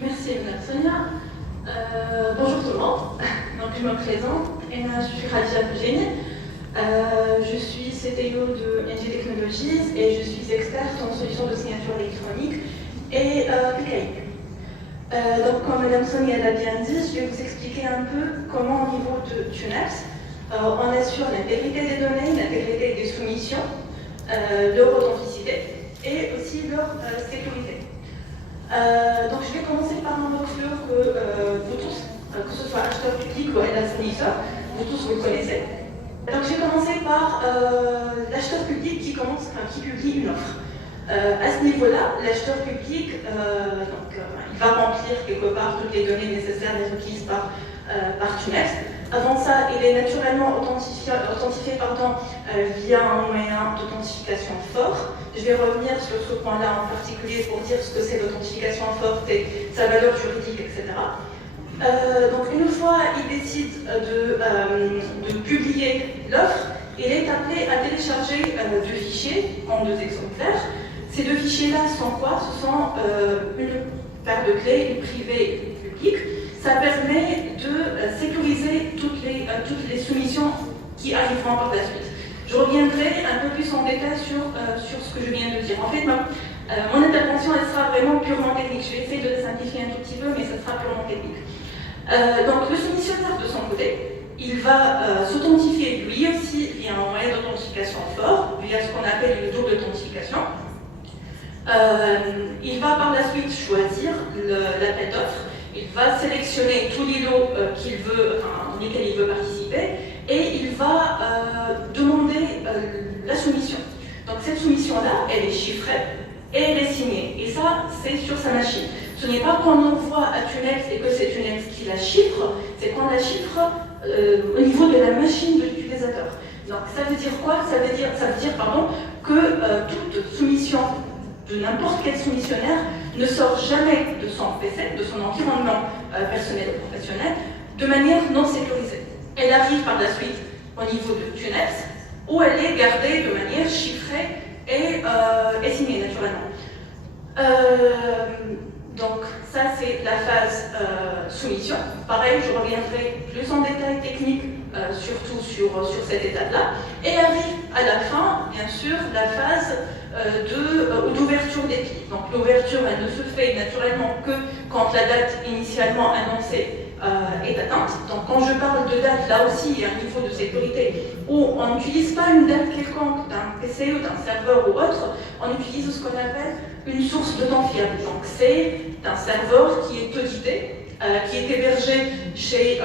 Merci Madame Sonia. Bonjour tout le monde. Donc, je me présente. Je suis Khadija Boujeni. Je suis CTO de NG Technologies et je suis experte en solutions de signature électronique et PKI. Donc, comme Madame Sonia l'a bien dit, je vais vous expliquer un peu comment au niveau de TUNEPS, on assure l'intégrité des données, l'intégrité des soumissions, leur authenticité et aussi leur sécurité. Donc je vais commencer par un workflow que vous tous, que ce soit acheteur public ou fournisseur, vous tous vous le connaissez. Donc je vais commencer par l'acheteur public qui publie une offre. À ce niveau-là, l'acheteur public il va remplir quelque part toutes les données nécessaires et requises par TUNEPS. Avant ça, il est naturellement authentifié via un moyen d'authentification fort. Je vais revenir sur ce point-là en particulier pour dire ce que c'est l'authentification forte et sa valeur juridique, etc. Donc une fois il décide de publier l'offre, il est appelé à télécharger deux fichiers en 2 exemplaires. Ces 2 fichiers-là sont quoi? Ce sont une paire de clés, une privée et une publique. Ça permet de sécuriser toutes les soumissions qui arriveront par la suite. Je reviendrai un peu plus en détail sur ce que je viens de dire. En fait, mon intervention elle sera vraiment purement technique. Je vais essayer de la simplifier un tout petit peu, mais ça sera purement technique. Donc le soumissionnaire de son côté, il va s'authentifier lui aussi via un moyen d'authentification fort, via ce qu'on appelle une double authentification. Il va par la suite choisir l'appel d'offres. Il va sélectionner tous les lots dans lesquels il veut participer et il va demander la soumission. Donc cette soumission-là, elle est chiffrée et elle est signée. Et ça, c'est sur sa machine. Ce n'est pas qu'on envoie à TUNEPS et que c'est TUNEPS qui la chiffre, c'est qu'on la chiffre au niveau de la machine de l'utilisateur. Donc ça veut dire quoi? Ça veut dire que toute soumission de n'importe quel soumissionnaire ne sort jamais de son PC, de son environnement personnel ou professionnel, de manière non sécurisée. Elle arrive par la suite au niveau de TUNEPS, où elle est gardée de manière chiffrée et signée naturellement. Donc ça c'est la phase soumission. Pareil, je reviendrai plus en détail technique, surtout sur cette étape-là. Et arrive à la fin, bien sûr, la phase d'ouverture des plis. Donc l'ouverture, elle ne se fait naturellement que quand la date initialement annoncée est atteinte. Donc quand je parle de date, là aussi, il y a un niveau de sécurité où on n'utilise pas une date quelconque d'un PC ou d'un serveur ou autre, on utilise ce qu'on appelle une source de temps fiable. Donc c'est un serveur qui est audité, qui est hébergé chez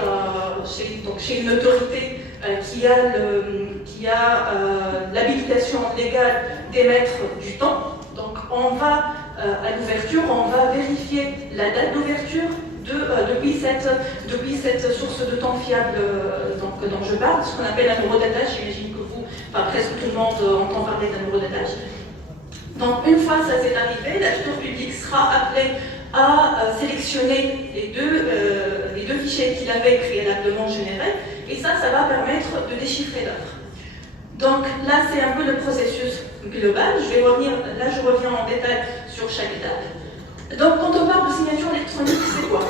une autorité qui a l'habilitation légale d'émettre du temps. Donc on va à l'ouverture, on va vérifier la date d'ouverture depuis cette source de temps fiable dont je parle, ce qu'on appelle un numéro d'attache. J'imagine que presque tout le monde entend parler d'un numéro d'attache. Donc une fois ça s'est arrivé, l'acheteur public sera appelé à sélectionner les deux fichiers qu'il avait préalablement générés, et ça va permettre de déchiffrer l'offre. Donc là, c'est un peu le processus global. Je reviens en détail sur chaque étape. Donc quand on parle de signature électronique, c'est quoi?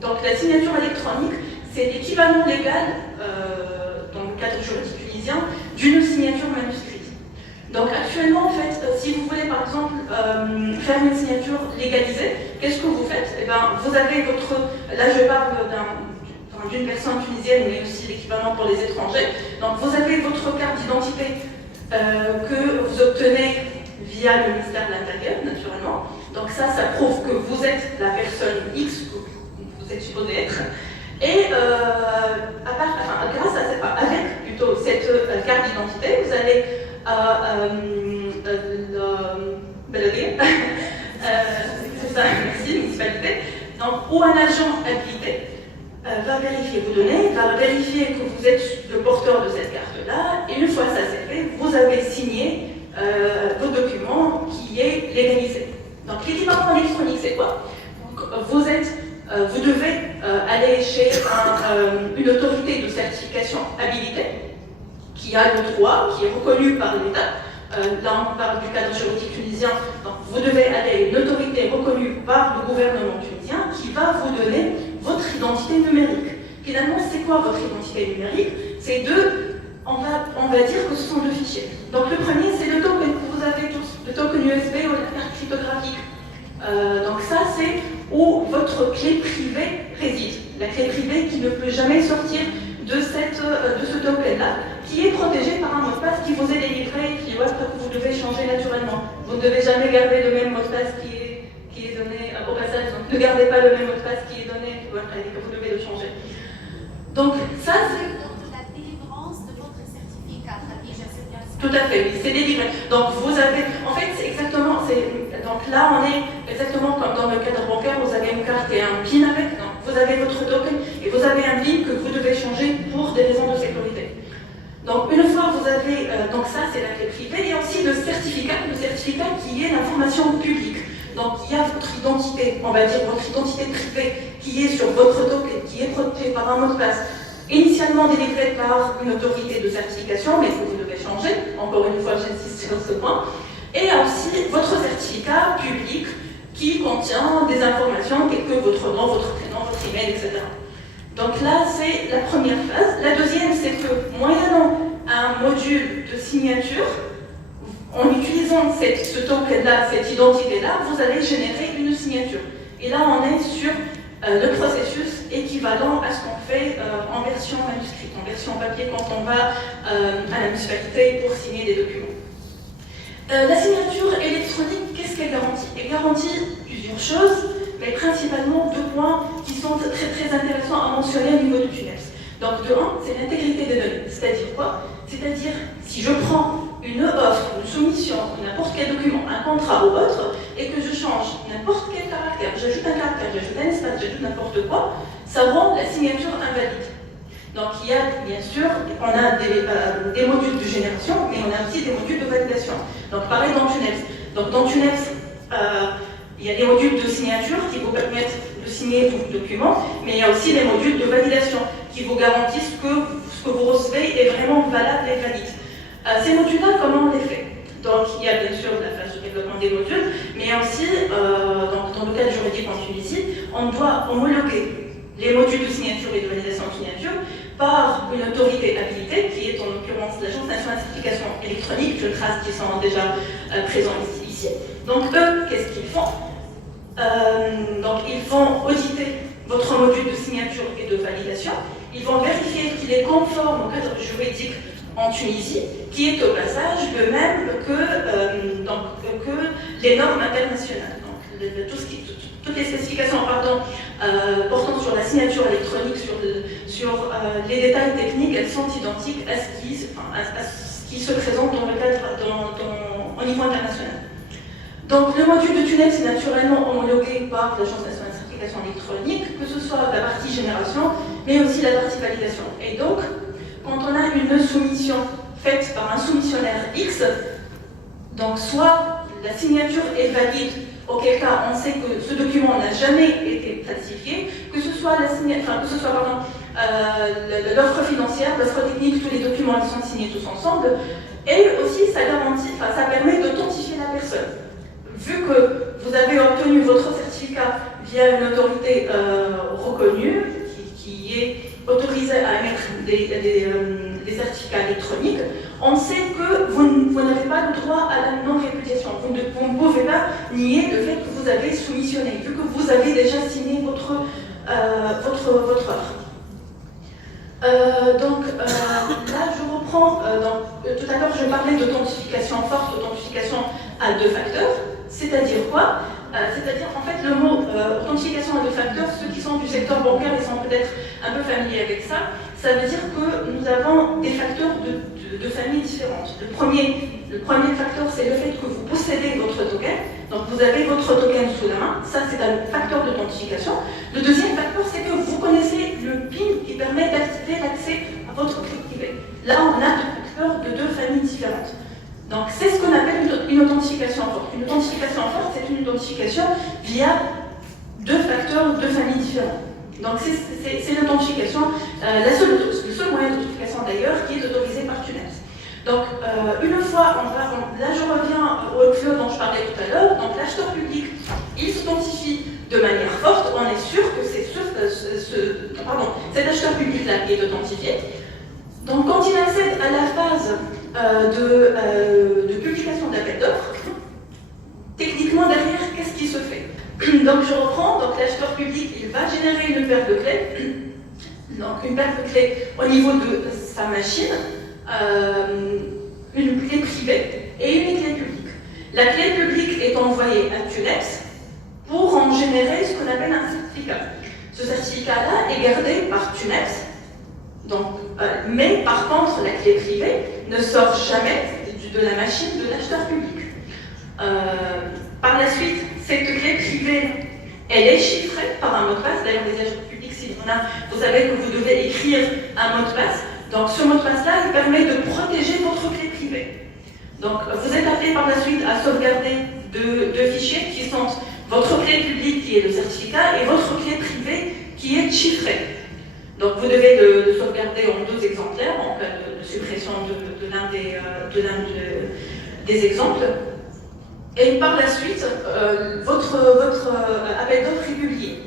Donc la signature électronique, c'est l'équivalent légal, dans le cadre juridique tunisien, d'une signature manuscrite. Donc actuellement, en fait, si vous voulez par exemple faire une signature légalisée, qu'est-ce que vous faites? Eh bien, vous avez là je parle d'une personne tunisienne, mais aussi l'équivalent pour les étrangers. Donc vous avez votre carte d'identité que vous obtenez via le ministère de l'Intérieur, naturellement. Donc ça prouve que vous êtes la personne X que vous êtes supposé être. Et grâce à cette carte d'identité, vous allez c'est ça, merci, municipalité, donc, où un agent habilité va vérifier vos données, va vérifier que vous êtes le porteur de cette carte-là, et une fois ça c'est fait, vous avez signé vos documents qui est légalisé. Donc l'équivalent électronique c'est quoi? Donc, vous devez aller chez une autorité de certification habilitée qui a le droit, qui est reconnu par l'État. Là, on parle du cadre juridique tunisien. Donc, vous devez aller à une autorité reconnue par le gouvernement tunisien qui qui va vous donner votre identité numérique. Finalement, c'est quoi votre identité numérique? C'est on va dire que ce sont deux fichiers. Donc le premier, c'est le token que vous avez tous, le token USB ou la carte cryptographique. Donc ça, c'est où votre clé privée réside. La clé privée qui ne peut jamais sortir de ce token-là, qui est protégé par un mot de passe qui vous est délivré et que vous devez changer naturellement. Vous ne devez jamais garder le même mot de passe qui est donné au passage. Donc ne gardez pas le même mot de passe qui est donné et que vous devez le changer. Donc ça, c'est... la délivrance de votre certificat. Tout à fait, oui, c'est délivré. Donc vous avez... En fait, c'est exactement... Donc là, on est exactement comme dans le cadre bancaire, vous avez une carte et un PIN avec. Donc vous avez votre token et vous avez un PIN que vous devez changer pour des raisons de sécurité. Donc une fois vous avez, donc ça c'est la clé privée, et aussi le certificat qui est l'information publique. Donc il y a votre identité, on va dire votre identité privée qui est sur votre token, qui est protégée par un mot de passe, initialement délivré par une autorité de certification, mais que vous devez changer, encore une fois j'insiste sur ce point, et aussi votre certificat public qui contient des informations telles que votre nom, votre prénom, votre email, etc. Donc là, c'est la première phase. La deuxième, c'est que, moyennant un module de signature, en utilisant ce token-là, cette identité-là, vous allez générer une signature. Et là, on est sur le processus équivalent à ce qu'on fait en version manuscrite, en version papier, quand on va à la municipalité pour signer des documents. La signature électronique, qu'est-ce qu'elle garantit? Elle garantit plusieurs choses, mais principalement deux points qui sont très très intéressants à mentionner au niveau du TUNEPS. Donc de un, c'est l'intégrité des données. C'est-à-dire quoi? C'est-à-dire, si je prends une offre, une soumission, n'importe quel document, un contrat ou autre, et que je change n'importe quel caractère, j'ajoute un caractère, j'ajoute un espace, j'ajoute n'importe quoi, ça rend la signature invalide. Donc il y a bien sûr, on a des modules de génération, mais on a aussi des modules de validation. Donc pareil dans TUNEPS. Donc dans TUNEPS, il y a des modules de signature qui vous permettent de signer vos documents, mais il y a aussi des modules de validation qui vous garantissent que ce que vous recevez est vraiment valable et valide. Ces modules-là, comment on les fait? Donc il y a bien sûr la phase de développement des modules, mais il y a aussi, dans le cadre juridique en Tunisie, on doit homologuer les modules de signature et de validation de signature par une autorité habilitée, qui est en l'occurrence l'Agence nationale de certification électronique, je trace qui sont déjà présents ici. Donc eux, qu'est-ce qu'ils font? Donc ils vont auditer votre module de signature et de validation, ils vont vérifier qu'il est conforme au cadre juridique en Tunisie, qui est au passage le même que les normes internationales. Donc toutes les spécifications portant sur la signature électronique, sur les détails techniques, elles sont identiques à ce qui se présente dans le cadre au niveau international. Donc le module de TUNEPS est naturellement homologué par l'Agence nationale de certification électronique, que ce soit la partie génération, mais aussi la partie validation. Et donc, quand on a une soumission faite par un soumissionnaire X, donc soit la signature est valide, auquel cas on sait que ce document n'a jamais été falsifié, que ce soit l'offre financière, l'offre technique, tous les documents ils sont signés tous ensemble, et aussi ça permet d'authentifier la personne. Vu que vous avez obtenu votre certificat via une autorité reconnue, qui est autorisée à émettre des certificats électroniques, on sait que vous n'avez pas le droit à la non-répudiation. Vous ne pouvez pas nier le fait que vous avez soumissionné, vu que vous avez déjà signé votre offre. Là, je reprends, tout à l'heure je parlais d'authentification forte, authentification à deux facteurs, c'est-à-dire quoi? C'est-à-dire, en fait, le mot authentification à deux facteurs, ceux qui sont du secteur bancaire, ils sont peut-être un peu familiers avec ça. Ça veut dire que nous avons des facteurs de familles différentes. Le premier facteur, c'est le fait que vous possédez votre token. Donc, vous avez votre token sous la main. Ça, c'est un facteur d'authentification. Le deuxième facteur, c'est que vous connaissez le PIN qui permet d'activer l'accès à votre clé privée. Là, on a deux facteurs de deux familles différentes. Donc, c'est ce qu'on appelle une authentification forte. Une authentification forte, c'est une authentification via deux facteurs, deux familles différentes. Donc, c'est l'authentification, le seul moyen d'authentification d'ailleurs, qui est autorisé par TUNEPS. Donc, une fois, là je reviens au flow dont je parlais tout à l'heure, donc l'acheteur public, il s'authentifie de manière forte, on est sûr cet acheteur public-là qui est authentifié. Donc, quand il accède à la phase de publication d'appel d'offres, techniquement derrière, qu'est-ce qui se fait? Donc, je reprends. Donc, l'acheteur public, il va générer une paire de clés. Donc, une paire de clés au niveau de sa machine, une clé privée et une clé publique. La clé publique est envoyée à TUNEPS pour en générer ce qu'on appelle un certificat. Ce certificat-là est gardé par TUNEPS, donc, mais par contre, la clé privée ne sort jamais de la machine de l'acheteur public. Par la suite, cette clé privée, elle est chiffrée par un mot de passe. D'ailleurs, les agents publics, s'il y en a, vous savez que vous devez écrire un mot de passe. Donc, ce mot de passe-là, il permet de protéger votre clé privée. Donc, vous êtes appelé par la suite à sauvegarder deux fichiers qui sont votre clé publique, qui est le certificat, et votre clé privée, qui est chiffrée. Donc, vous devez le sauvegarder en 2 exemplaires, en cas de suppression de l'un des exemples. Et par la suite, votre appel d'offres est publié.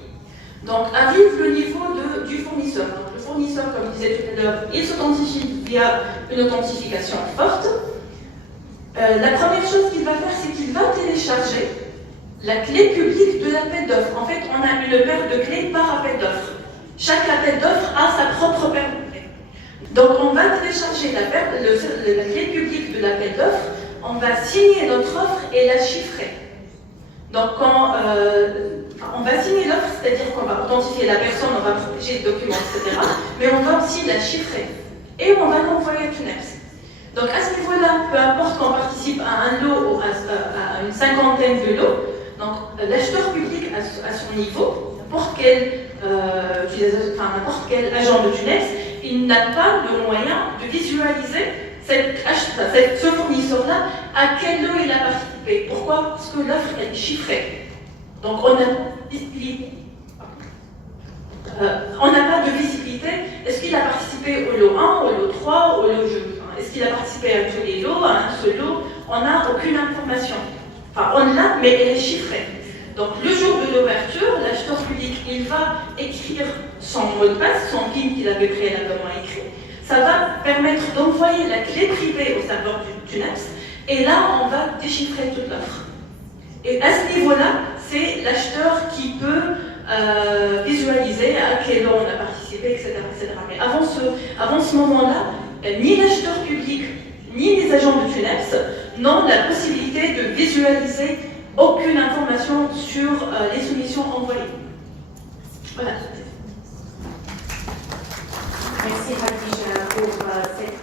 Donc, arrive le niveau du fournisseur. Donc, le fournisseur, comme je disais tout à l'heure, il s'authentifie via une authentification forte. La première chose qu'il va faire, c'est qu'il va télécharger la clé publique de l'appel d'offres. En fait, on a une paire de clés par appel d'offres. Chaque appel d'offres a sa propre paire de clés. Donc, on va télécharger la clé publique de l'appel d'offres, on va signer notre offre et la chiffrer. Donc, quand on va signer l'offre, c'est-à-dire qu'on va authentifier la personne, on va protéger le document, etc. Mais on va aussi la chiffrer. Et on va l'envoyer à TUNEPS. Donc, à ce niveau-là, peu importe qu'on participe à un lot ou à une cinquantaine de lots, donc l'acheteur public à son niveau, n'importe quel agent de TUNEPS, il n'a pas le moyen de visualiser ce fournisseur-là, à quel lot il a participé. Pourquoi? Parce que l'offre est chiffrée. Donc on n'a pas de visibilité. Est-ce qu'il a participé au lot 1, au lot 3, au lot est-ce qu'il a participé à tous les lots, à un seul lot? On n'a aucune information. Enfin, on l'a, mais elle est chiffrée. Donc le jour de l'ouverture, l'acheteur public, il va écrire son mot de passe, son PIN qu'il avait préalablement écrit. Ça va permettre d'envoyer la clé privée au serveur du TUNEPS, et là, on va déchiffrer toute l'offre. Et à ce niveau-là, c'est l'acheteur qui peut visualiser à quel lot on a participé, etc. Mais avant ce moment-là, ni l'acheteur public, ni les agents de TUNEPS n'ont la possibilité de visualiser aucune information sur les soumissions envoyées. Voilà. Merci Khadija pour cette